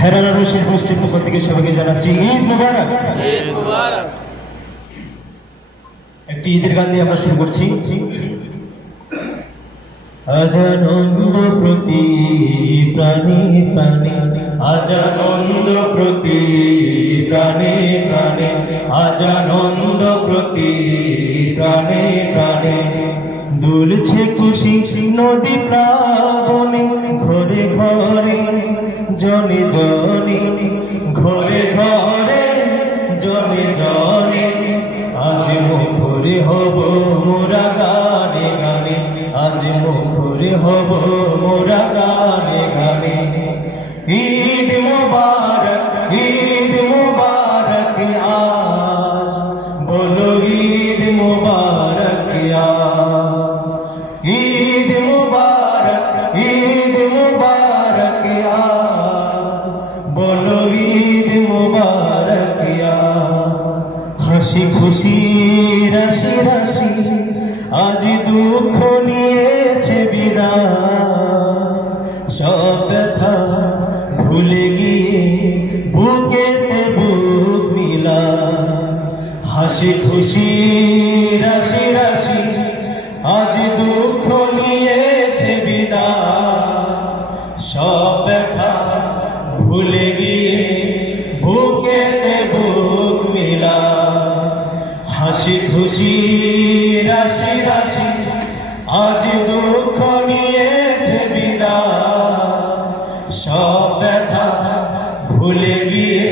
হেরানা রশিদ গোষ্ঠীর পক্ষ থেকে সবাইকে জানাচ্ছি ঈদ মুবারক। একটি ঈদের গান দিয়ে আমরা শুরু করছি। আজ আনন্দ প্রতি প্রাণে প্রাণে, আজ আনন্দ প্রতি প্রাণে প্রাণে, আজ আনন্দ প্রতি প্রাণে প্রাণে, দুলছে খুশি নদী প্লাবনে, ঘরে ঘরে জনে জনে, ঘরে ঘরে জনে জনে, আজ মুখরে হব মোরা গানে গানে, আজ মুখরে হব মোরা গানে গানে। ঈদ মুবারক, ঈদ মুবারক আজ, বলো ঈদ মুবারক আজ। ঈদ মুবারক, ঈদ মুবারক আজ, বলো ঈদ মুবারক আজ। হাসি খুশি রাশি রাশি আজ দুঃখ নিয়েছে বিদায়, সব ব্যথা ভুলে গিয়ে বুকেতে বুক মিলা। হাসি খুশি রাশি রাশি আজ দুঃখ নিয়েছে বিদায়, সব ব্যথা ভুলে গিয়ে বুকেতে বুক মিলা। হাসি খুশি রাশি রাশি আজ দুঃখ নিয়েছে বিদায়, সব ব্যথা ভুলে গিয়ে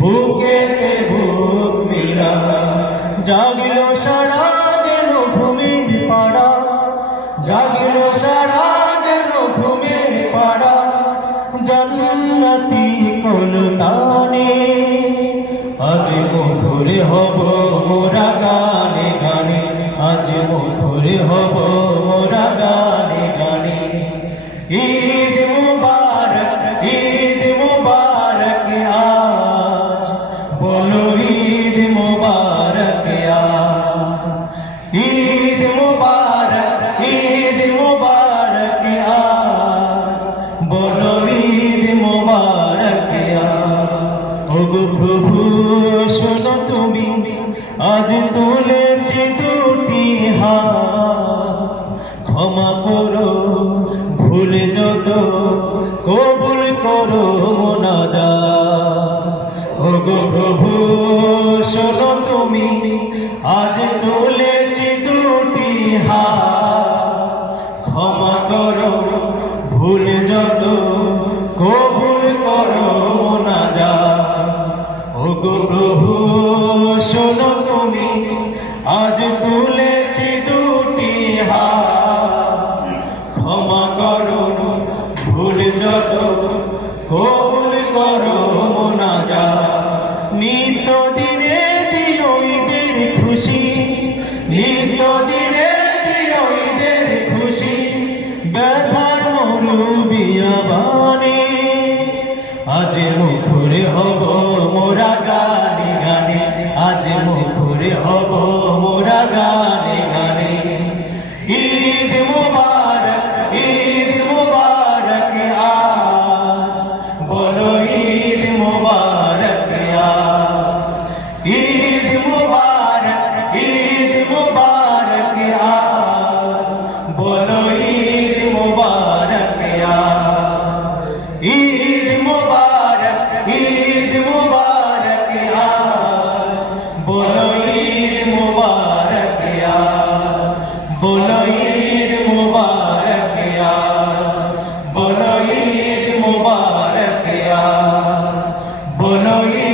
বুকেতে বুক মিলা। জাগিল সারা যেন ঘুমের পাড়া, জাগিল সারা যেন ঘুমের পাড়া, জান্নাতি কলতানে, আজ মুখরে হব মোরা গানে গানে, আজ মুখরে হব মোরা গানে গানে। ঈদ মুবারক, ঈদ মুবারক আজ, বলো ঈদ মুবারক আজ। ঈদ মুবারক, ঈদ মুবারক আজ, বলো ঈদ মুবারক আজ। ওগো প্রভু শোনো তুমি, আজ তুলেছি দুটি হাত, ক্ষমা করো ভুল যত, কবুল করো মোনাজাত। ওগো প্রভু শোনো তুমি, আজ তুলেছি দুটি হাত, ক্ষমা করো ভুল যত, কবুল করো মোনাজাত। ওগো প্রভু শোনো তুমি, আজ তুলেছি দুটি হাত, ক্ষমা করো ভুল যত, কবুল করো মোনাজাত। নিত্য দিনে দিও ঈদের খুশি, নিত্য দিনে দিও ঈদের খুশি, ব্যথার মরুবিয়া বানে, আজ মুখরে হব মোরা গানে গানে, আজ মুখরে হব মোরা গানে গানে। ঈদ মুবারক, ঈদ মুবারক আজ, বলো ঈদ মুবারক আজ। ঈদ মুবারক, ঈদ মুবারক আজ, বলো ঈদ মুবারক আজ। ঈদ মুবারক, ঈদ মুবারক আজ, বলো ঈদ মুবারক আজ, বলো ঈদ মুবারক আজ, বলো ঈদ মুবারক আজ, বলো ঈদ